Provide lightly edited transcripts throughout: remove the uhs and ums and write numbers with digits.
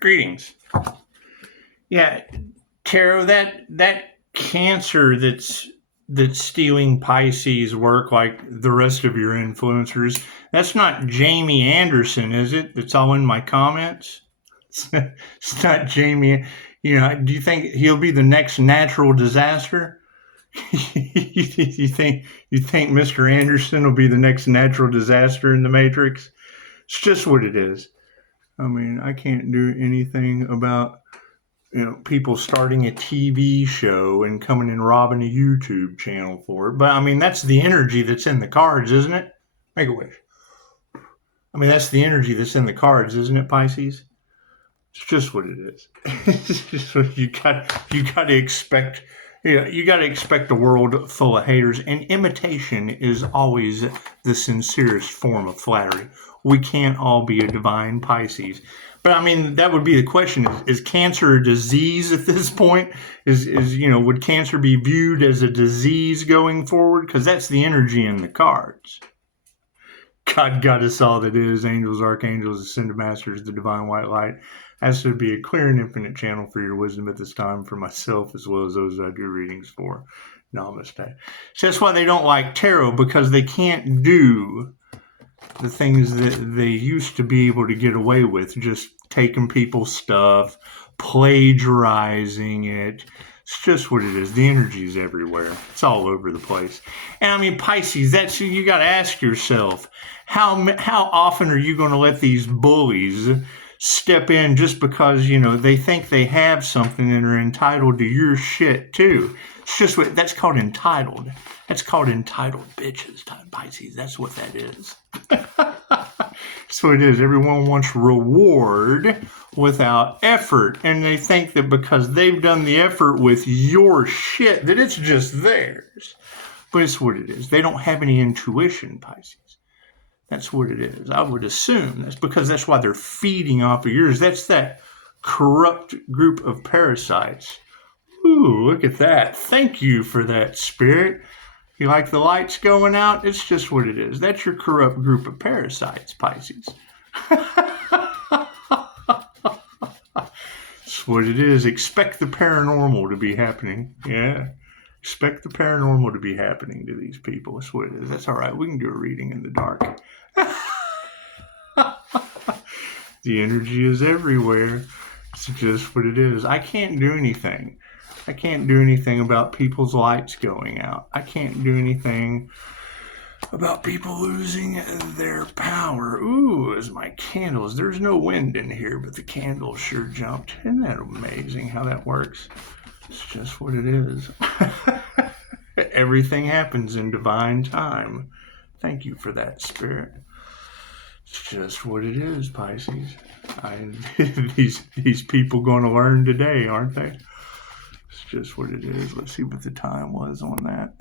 Greetings. Yeah, Tarot, that Cancer that's stealing Pisces work like the rest of your influencers, that's not Jamie Anderson, is it? That's all in my comments. It's not Jamie. Do you think he'll be the next natural disaster? you think Mr. Anderson will be the next natural disaster in the Matrix? It's just what it is. I mean, I can't do anything about people starting a TV show and coming and robbing a YouTube channel for it. But I mean, that's the energy that's in the cards, isn't it? Make a wish. I mean, that's the energy that's in the cards, isn't it, Pisces? It's just what it is. It's just what you got to expect. You got to expect a world full of haters, and imitation is always the sincerest form of flattery. We can't all be a divine Pisces. But I mean, that would be the question: is cancer a disease at this point? Would cancer be viewed as a disease going forward? Because that's the energy in the cards. God got us all that is, angels, archangels, ascended masters, the divine white light. As to be a clear and infinite channel for your wisdom at this time, for myself as well as those I do readings for. Namaste. So that's why they don't like tarot, because they can't do the things that they used to be able to get away with, just taking people's stuff, plagiarizing it. It's just what it is. The energy is everywhere. It's all over the place. And I mean, Pisces, that's you got to ask yourself, how often are you going to let these bullies step in just because, they think they have something and are entitled to your shit too? It's just what that's called, entitled. That's called entitled bitches, Pisces. That's what that is. So it is. Everyone wants reward without effort. And they think that because they've done the effort with your shit, that it's just theirs. But it's what it is. They don't have any intuition, Pisces. That's what it is. I would assume that's because that's why they're feeding off of yours. That's that corrupt group of parasites. Ooh, look at that. Thank you for that, Spirit. You like the lights going out? It's just what it is. That's your corrupt group of parasites, Pisces. That's what it is. Expect the paranormal to be happening. Yeah. Expect the paranormal to be happening to these people. That's what it is. That's all right. We can do a reading in the dark. The energy is everywhere. It's just what it is. I can't do anything. I can't do anything about people's lights going out. I can't do anything about people losing their power. Ooh, as my candles. There's no wind in here, but the candles sure jumped. Isn't that amazing how that works? It's just what it is. Everything happens in divine time. Thank you for that, Spirit. It's just what it is, Pisces. These people going to learn today, aren't they? It's just what it is. Let's see what the time was on that.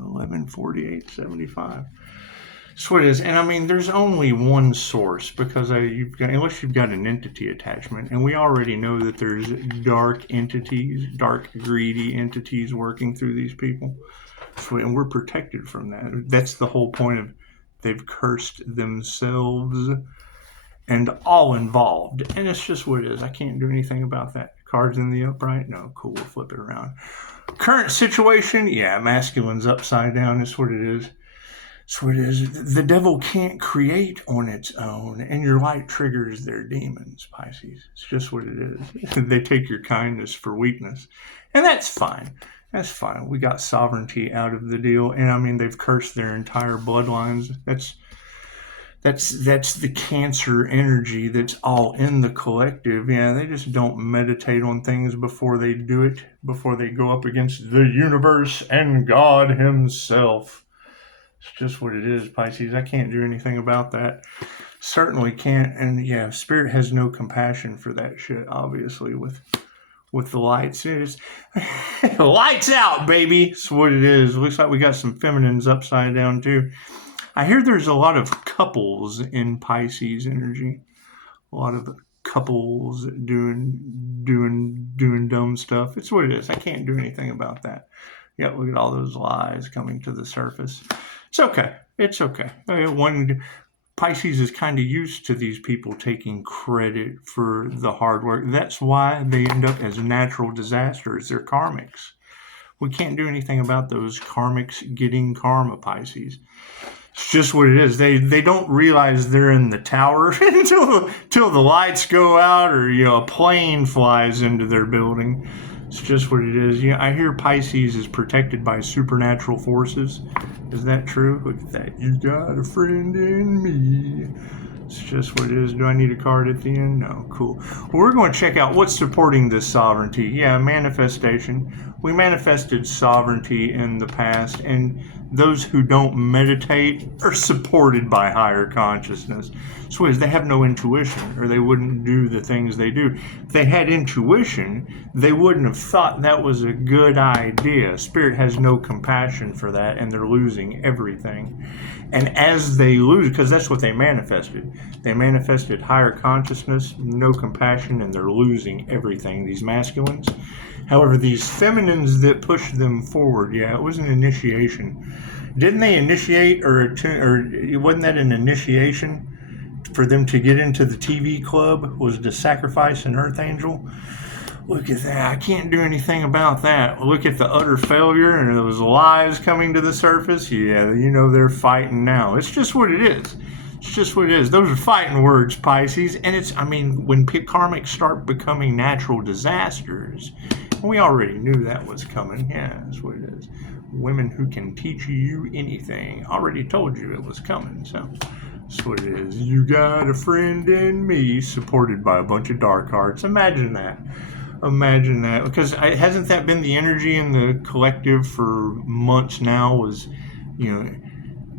11:48:75. That's what it is. And I mean, there's only one source, because unless you've got an entity attachment, and we already know that there's dark entities, dark greedy entities working through these people. And we're protected from that. That's the whole point of they've cursed themselves and all involved. And it's just what it is. I can't do anything about that. Cards in the upright? No, cool, we'll flip it around. Current situation? Yeah, masculine's upside down. That's what it is. That's what it is. The devil can't create on its own, and your light triggers their demons, Pisces. It's just what it is. They take your kindness for weakness. And that's fine. That's fine. We got sovereignty out of the deal. And I mean, they've cursed their entire bloodlines. That's the Cancer energy that's all in the collective. Yeah, they just don't meditate on things before they do it, before they go up against the universe and God himself. It's just what it is, Pisces. I can't do anything about that. Certainly can't. And yeah, Spirit has no compassion for that shit, obviously, with the lights. It's lights out, baby. That's what it is. Looks like we got some feminines upside down too. I hear there's a lot of couples in Pisces energy. A lot of couples doing dumb stuff. It's what it is. I can't do anything about that. Yeah, look at all those lies coming to the surface. It's okay. It's okay. Pisces is kind of used to these people taking credit for the hard work. That's why they end up as natural disasters. They're karmics. We can't do anything about those karmics getting karma, Pisces. It's just what it is. They don't realize they're in the tower until the lights go out, or a plane flies into their building. It's just what it is. I hear Pisces is protected by supernatural forces. Is that true? Look at that. You got a friend in me. It's just what it is. Do I need a card at the end? No. Cool. Well, we're going to check out what's supporting this sovereignty. Yeah, manifestation. We manifested sovereignty in the past, and those who don't meditate are supported by higher consciousness. So they have no intuition, or they wouldn't do the things they do. If they had intuition, they wouldn't have thought that was a good idea. Spirit has no compassion for that, and they're losing everything. And as they lose, because that's what they manifested higher consciousness, no compassion, and they're losing everything, these masculines. However, these feminines that push them forward, it was an initiation. Didn't they initiate, or wasn't that an initiation for them to get into the TV club, was to sacrifice an earth angel? Look at that. I can't do anything about that. Look at the utter failure and those lies coming to the surface. Yeah, they're fighting now. It's just what it is. It's just what it is. Those are fighting words, Pisces. And when karmics start becoming natural disasters, we already knew that was coming. Yeah, that's what it is. Women who can teach you anything. Already told you it was coming, so that's what it is. You got a friend in me, supported by a bunch of dark hearts. Imagine that. Because hasn't that been the energy in the collective for months now? Was,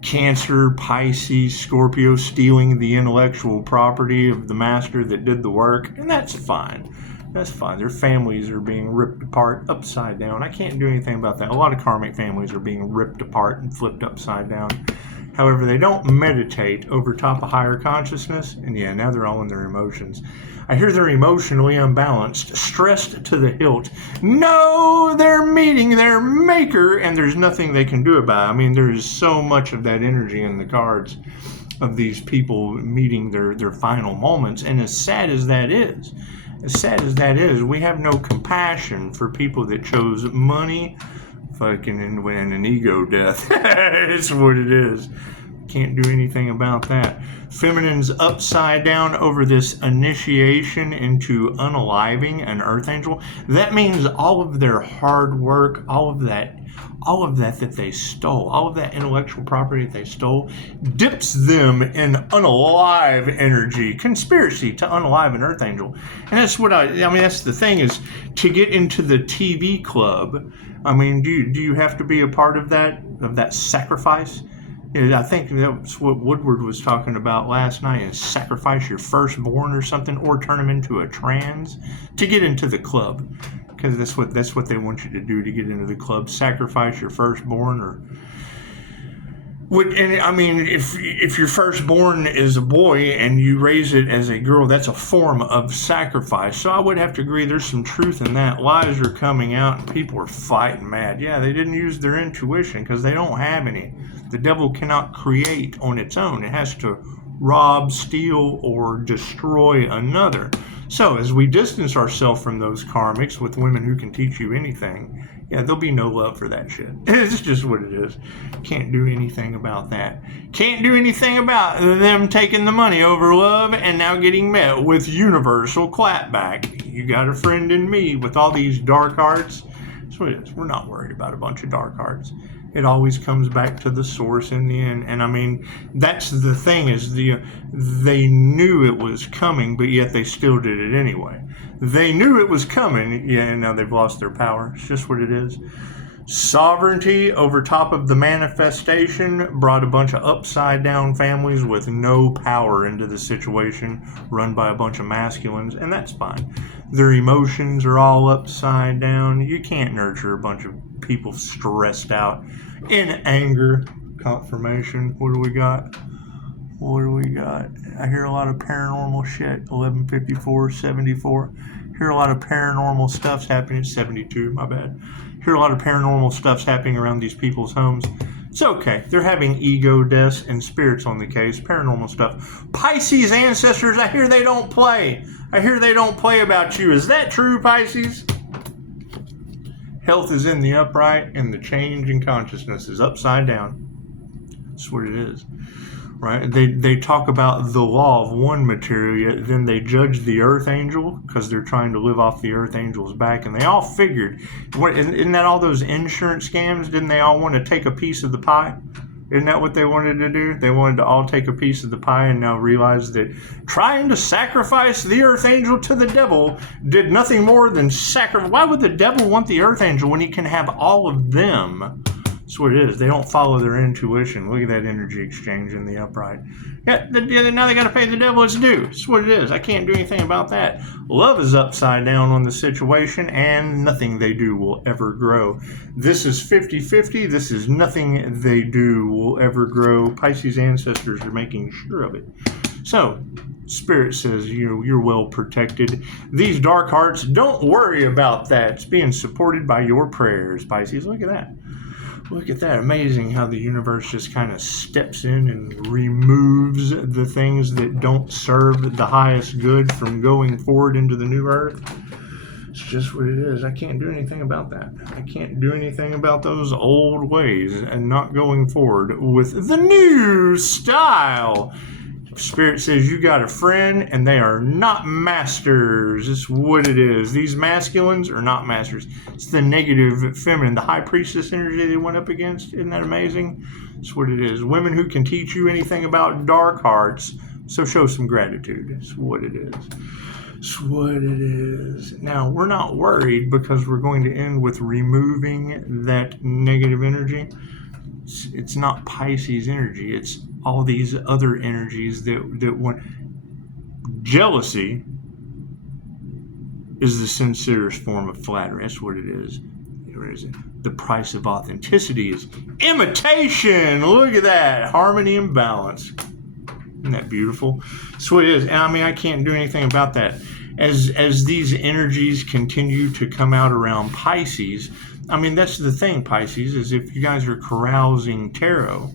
Cancer, Pisces, Scorpio stealing the intellectual property of the master that did the work, and that's fine. That's fine. Their families are being ripped apart upside down. I can't do anything about that. A lot of karmic families are being ripped apart and flipped upside down. However, they don't meditate over top of higher consciousness, and now they're all in their emotions. I hear they're emotionally unbalanced, stressed to the hilt. No, they're meeting their maker, and there's nothing they can do about it. There's so much of that energy in the cards of these people meeting their final moments, and as sad as that is, we have no compassion for people that chose money, fucking, and an ego death. It's what it is. Can't do anything about that. Feminine's upside down over this initiation into unaliving an earth angel. That means all of their hard work, all of that that they stole, all of that intellectual property that they stole, dips them in unalive energy, conspiracy to unalive an earth angel. And that's what that's the thing, is to get into the TV club. Do you have to be a part of that sacrifice? I think that's what Woodward was talking about last night, is sacrifice your firstborn or something, or turn them into a trans to get into the club. Because that's what they want you to do to get into the club. Sacrifice your firstborn, if your firstborn is a boy and you raise it as a girl, that's a form of sacrifice. So I would have to agree there's some truth in that. Lies are coming out and people are fighting mad. Yeah, they didn't use their intuition because they don't have any. The devil cannot create on its own. It has to rob, steal, or destroy another. So as we distance ourselves from those karmics with women who can teach you anything, there'll be no love for that shit. It's just what it is. Can't do anything about that. Can't do anything about them taking the money over love and now getting met with universal clapback. You got a friend in me with all these dark hearts. That's what it is. We're not worried about a bunch of dark hearts. It always comes back to the source in the end. And that's the thing, is they knew it was coming, but yet they still did it anyway. They knew it was coming, and now they've lost their power. It's just what it is. Sovereignty over top of the manifestation brought a bunch of upside down families with no power into the situation, run by a bunch of masculines, and that's fine. Their emotions are all upside down. You can't nurture a bunch of people stressed out in anger. Confirmation. What do we got? I hear a lot of paranormal shit. 115474. Hear a lot of paranormal stuff's happening. 72, my bad. Hear a lot of paranormal stuff's happening around these people's homes. It's okay. They're having ego deaths and spirits on the case, paranormal stuff. Pisces ancestors, I hear they don't play. I hear they don't play about you. Is that true, Pisces? Health is in the upright, and the change in consciousness is upside down. That's what it is. Right? They talk about the law of one material, yet then they judge the earth angel because they're trying to live off the earth angel's back. And they all figured, isn't that all those insurance scams? Didn't they all want to take a piece of the pie? Isn't that what they wanted to do? They wanted to all take a piece of the pie and now realize that trying to sacrifice the earth angel to the devil did nothing more than sacrifice. Why would the devil want the earth angel when he can have all of them? That's what it is. They don't follow their intuition. Look at that energy exchange in the upright. Yeah, now they got to pay the devil its due. That's what it is. I can't do anything about that. Love is upside down on the situation, and nothing they do will ever grow. This is 50-50. This is nothing they do will ever grow. Pisces ancestors are making sure of it. So, Spirit says you're well protected. These dark hearts, don't worry about that. It's being supported by your prayers, Pisces. Look at that. Look at that. Amazing how the universe just kind of steps in and removes the things that don't serve the highest good from going forward into the new earth. It's just what it is. I can't do anything about that. I can't do anything about those old ways and not going forward with the new style. Spirit says you got a friend and they are not masters. It's what it is. These masculines are not masters. It's the negative feminine, the high priestess energy they went up against. Isn't that amazing? It's what it is. Women who can teach you anything about dark hearts, so show some gratitude. It's what it is. It's what it is. Now, we're not worried because we're going to end with removing that negative energy. It's not Pisces energy. It's all these other energies that want. Jealousy is the sincerest form of flattery. That's what it is. What is it? The price of authenticity is imitation. Look at that. Harmony and balance. Isn't that beautiful? That's what it is. I mean, I can't do anything about that. As these energies continue to come out around Pisces, I mean, that's the thing, Pisces, is if you guys are carousing tarot,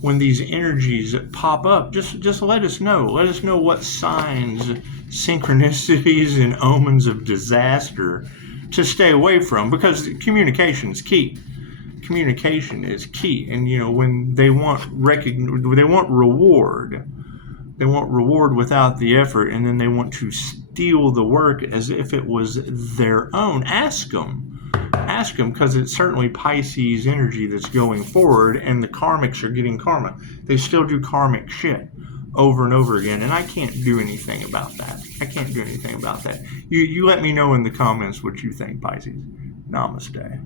when these energies pop up, just let us know. Let us know what signs, synchronicities, and omens of disaster to stay away from, because communication is key. Communication is key. And, when they want reward. They want reward without the effort, and then they want to steal the work as if it was their own. Ask them, because it's certainly Pisces energy that's going forward, and the karmics are getting karma. They still do karmic shit over and over again, and I can't do anything about that. I can't do anything about that. You let me know in the comments what you think, Pisces. Namaste.